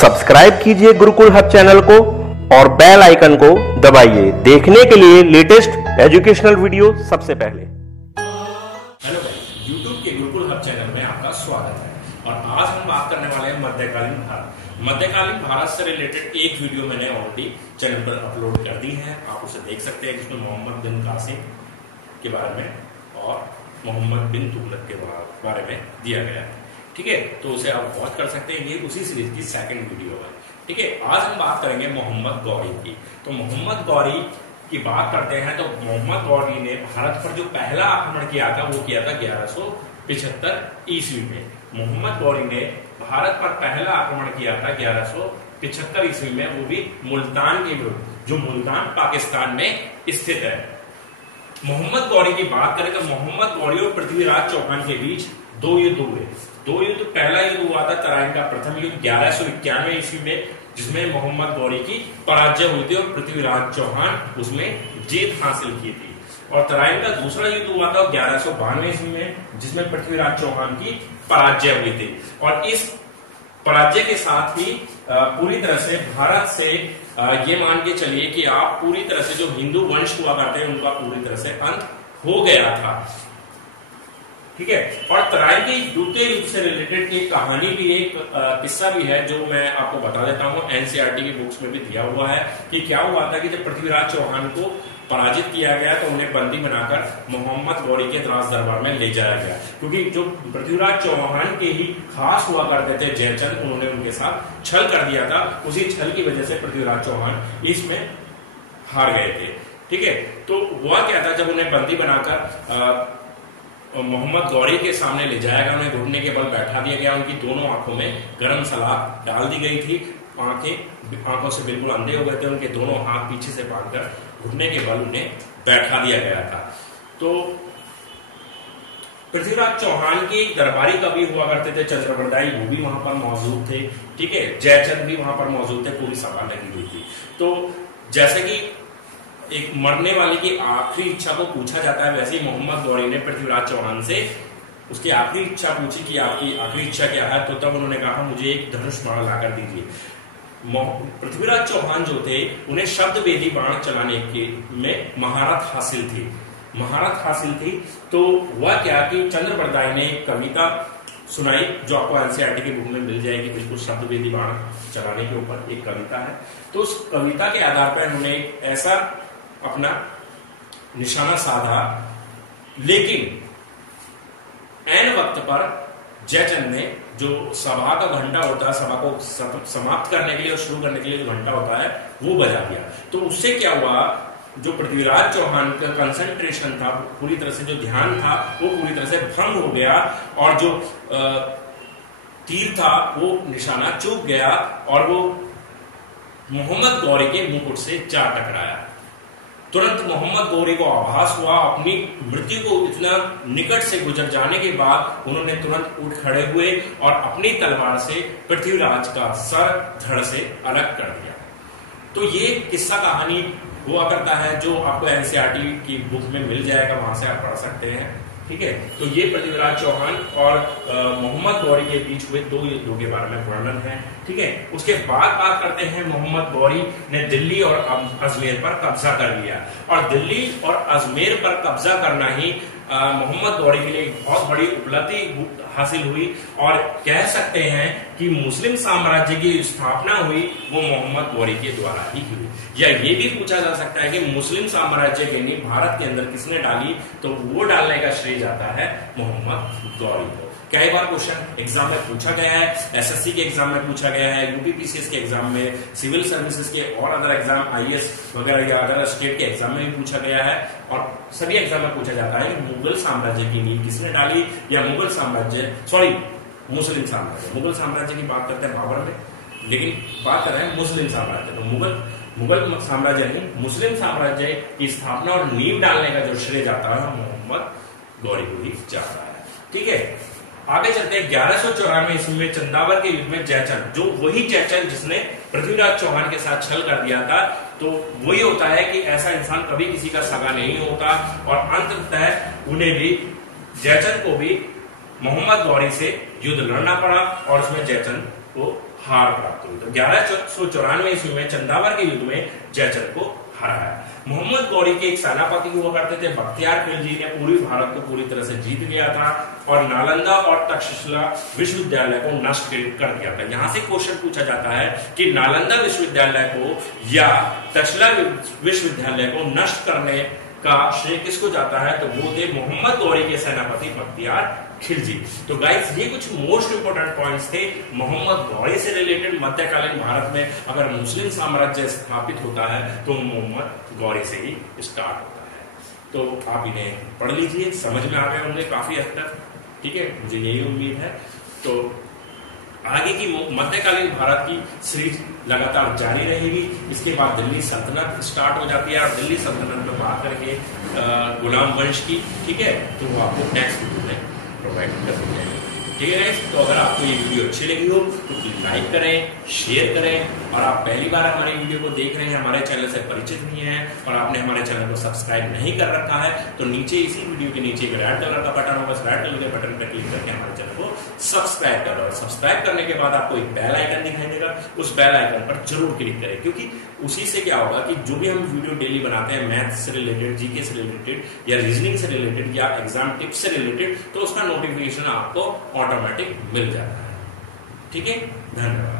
Subscribe कीजिए Gurukul hub channel को और बेल आइकन को दबाइए देखने के लिए लेटेस्ट एजुकेशनल वीडियो सबसे पहले। हेलो भाई, YouTube के गुरुकुल हब चैनल में आपका स्वागत है। और आज हम बात करने वाले हैं मध्यकालीन भारत। मध्यकालीन भारत से रिलेटेड एक वीडियो मैंने ऑलरेडी चैनल पर अपलोड कर दी है, आप उसे देख सकते हैं, जिसमें मोहम्मद बिन कासिम के बारे में और मोहम्मद बिन तुगलक के बारे में दिया गया है। ठीक है, तो उसे आप वॉच कर सकते हैं। ये उसी सीरीज की सेकंड वीडियो है। ठीक है, आज हम बात करेंगे मोहम्मद गौरी की। तो मोहम्मद गौरी की बात करते हैं तो मोहम्मद गौरी ने भारत पर जो पहला आक्रमण किया था वो किया था 1175 ईस्वी में। मोहम्मद गौरी ने भारत पर पहला आक्रमण किया था 1175 ईस्वी में, वो भी मुल्तान के विरुद्ध, जो मुल्तान पाकिस्तान में स्थित है। मोहम्मद गौरी की बात करें तो मोहम्मद गौरी और पृथ्वीराज चौहान के बीच दो युद्ध हुए। दो युद्ध, पहला युद्ध हुआ था तराइन का प्रथम युद्ध 1191 ईस्वी में, जिसमें मोहम्मद गौरी की पराजय हुई थी और पृथ्वीराज चौहान उसमें जीत हासिल की थी। और तराइन का दूसरा युद्ध हुआ था 1192 ईस्वी में, जिसमें पृथ्वीराज चौहान की पराजय हुई थी। और इस पराजय के साथ ही पूरी तरह से भारत से ये मान के चलिए कि आप पूरी तरह से जो हिंदू वंश हुआ करते हैं उनका पूरी तरह से अंत हो गया था। ठीक है, और तराइन के द्वितीय युद्ध से रिलेटेड एक कहानी भी, एक किस्सा भी है, जो मैं आपको बता देता हूँ। एनसीईआरटी की बुक्स में भी दिया हुआ है कि क्या हुआ था कि जब पृथ्वीराज चौहान को पराजित किया गया तो उन्हें बंदी बनाकर मोहम्मद गौरी के द्रास दरबार में ले जाया गया, क्योंकि जो पृथ्वीराज चौहान के ही खास हुआ करते थे जयचंद, उन्होंने उनके साथ छल कर दिया था। उसी छल की वजह से पृथ्वीराज चौहान इसमें हार गए थे। ठीक है, तो हुआ क्या था, जब उन्हें बंदी बनाकर मोहम्मद गौरी के सामने ले जाया गया, उन्हें घुटने के बल बैठा दिया गया, उनकी दोनों आंखों में गरम सलाख डाल दी गई थी, आंखों से बिल्कुल अंधे हो गए थे, उनके दोनों हाथ पीछे से बांधकर घुटने के बल उन्हें बैठा दिया गया था। तो पृथ्वीराज चौहान के दरबारी कवि हुआ करते थे चंद्रवरदाई, वो भी वहां पर मौजूद थे। ठीक है, जयचंद भी वहां पर मौजूद थे, पूरी सभा लगी हुई थी। तो जैसे कि एक मरने वाले की आखिरी इच्छा को पूछा जाता है, वैसे ही मोहम्मद गौरी ने पृथ्वीराज चौहान से उसकी आखिरी इच्छा पूछी कि आपकी आखिरी इच्छा क्या है। तो तब उन्होंने कहा मुझे एक धनुष बाण लाकर दीजिए। पृथ्वीराज चौहान जो थे उन्हें शब्द वेदी बाण चलाने के में महारत हासिल थी। तो हुआ क्या कि चंद्रवरदाई ने एक कविता सुनाई, जो आपको एनसीईआरटी की बुक में मिल जाएगी, बिल्कुल शब्द वेदी बाण चलाने के ऊपर एक कविता है। तो उस कविता के आधार पर उन्होंने एक ऐसा अपना निशाना साधा, लेकिन ऐन वक्त पर जयचंद ने, जो सभा का घंटा होता है, सभा को समाप्त करने के लिए और शुरू करने के लिए जो घंटा होता है वो बजा दिया। तो उससे क्या हुआ, जो पृथ्वीराज चौहान का कंसंट्रेशन था, पूरी तरह से जो ध्यान था वो पूरी तरह से भंग हो गया, और जो तीर था वो निशाना चूक गया और वो मोहम्मद गौरी के मुकुट से जा टकराया। तुरंत मोहम्मद गौरी को आभास हुआ, अपनी मृत्यु को इतना निकट से गुजर जाने के बाद उन्होंने तुरंत उठ खड़े हुए और अपनी तलवार से पृथ्वीराज का सर धड़ से अलग कर दिया। तो ये किस्सा कहानी हुआ करता है, जो आपको एनसीईआरटी की बुक में मिल जाएगा, वहां से आप पढ़ सकते हैं। ठीक है, तो ये पृथ्वीराज चौहान और मोहम्मद गौरी के बीच हुए दो युद्धों के बारे में वर्णन है। ठीक है, उसके बाद बात करते हैं मोहम्मद गौरी ने दिल्ली और अजमेर पर कब्जा कर लिया। और दिल्ली और अजमेर पर कब्जा करना ही मोहम्मद गौरी के लिए एक बहुत बड़ी उपलब्धि हासिल हुई, और कह सकते हैं कि मुस्लिम साम्राज्य की स्थापना हुई वो मोहम्मद गौरी के द्वारा ही हुई। या ये भी पूछा जा सकता है कि मुस्लिम साम्राज्य की नींव भारत के अंदर किसने डाली, तो वो डालने का श्रेय जाता है मोहम्मद गौरी को। कई बार क्वेश्चन एग्जाम में पूछा गया है, एसएससी के एग्जाम में पूछा गया है, यूपीपीसीएस के एग्जाम में, सिविल सर्विसेज के और अदर एग्जाम, आईएएस वगैरह या अदर स्टेट के एग्जाम में भी पूछा गया है, और सभी एग्जाम में पूछा जाता है कि मुगल साम्राज्य की नींव किसने डाली, या मुस्लिम साम्राज्य। मुगल साम्राज्य की बात करते हैं बाबर में, लेकिन बात कर रहे हैं मुस्लिम साम्राज्य। तो मुगल साम्राज्य नहीं, मुस्लिम साम्राज्य की स्थापना और नींव डालने का जो श्रेय जाता है मोहम्मद गौरी को ही जाता है। ठीक है, आगे चलते हैं। 1194 ईस्वी में चंदावर के युद्ध में जयचंद, जो वही जयचंद जिसने पृथ्वीराज चौहान के साथ छल कर दिया था, तो वही होता है कि ऐसा इंसान कभी किसी का सगा नहीं होता, और अंततः उन्हें भी, जयचंद को भी मोहम्मद गौरी से युद्ध लड़ना पड़ा और उसमें जयचंद को हार प्राप्त हुई। तो 1194 ईस्वी में चंदावर के युद्ध में जयचंद को हराया। मोहम्मद गौरी के एक सेनापति हुआ करते थे बख्तियार खिलजी ने पूर्वी भारत को पूरी तरह से जीत लिया था और नालंदा और तक्षशिला विश्वविद्यालय को नष्ट कर दिया था। यहां से क्वेश्चन पूछा जाता है कि नालंदा विश्वविद्यालय को या तक्षशिला विश्वविद्यालय को नष्ट करने का श्रेय किसको जाता है, तो वो थे मोहम्मद गौरी के सेनापति बख्तियार खिलजी। तो गाइस ये कुछ मोस्ट इंपोर्टेंट पॉइंट्स थे मोहम्मद गौरी से रिलेटेड। मध्यकालीन भारत में अगर मुस्लिम साम्राज्य स्थापित होता है तो मोहम्मद गौरी से ही स्टार्ट होता है। तो आप इन्हें पढ़ लीजिए, समझ में आ गए होंगे काफी हद तक, ठीक है, मुझे यही उम्मीद है। तो आगे की मध्यकालीन भारत की सीरीज लगातार जारी रहेगी। इसके बाद दिल्ली सल्तनत स्टार्ट हो जाती है और दिल्ली सल्तनत में बात करके गुलाम वंश की, ठीक है, तो वो आपको नेक्स्ट वीडियो में प्रोवाइड कर दी जाएगी, ठीक है। तो अगर आपको ये वीडियो अच्छी लगी हो तो प्लीज लाइक करें, शेयर करें, और आप पहली बार हमारे वीडियो को देख रहे हैं, हमारे चैनल से परिचित नहीं है और आपने हमारे चैनल को सब्सक्राइब नहीं कर रखा है, तो नीचे इसी वीडियो के नीचे एक रेड कलर का बटन होगा, रेड कलर के बटन पर क्लिक करके हमारे चैनल को सब्सक्राइब कर लो। सब्सक्राइब करने के बाद आपको एक बेल आइकन दिखाई देगा, उस बेल आइकन पर जरूर क्लिक करें, क्योंकि उसी से क्या होगा कि जो भी हम वीडियो डेली बनाते हैं मैथ से रिलेटेड, जीके से रिलेटेड या रीजनिंग से रिलेटेड या एग्जाम टिप्स से रिलेटेड, तो उसका नोटिफिकेशन आपको ऑटोमेटिक मिल जाता है, ठीक है। धन्यवाद।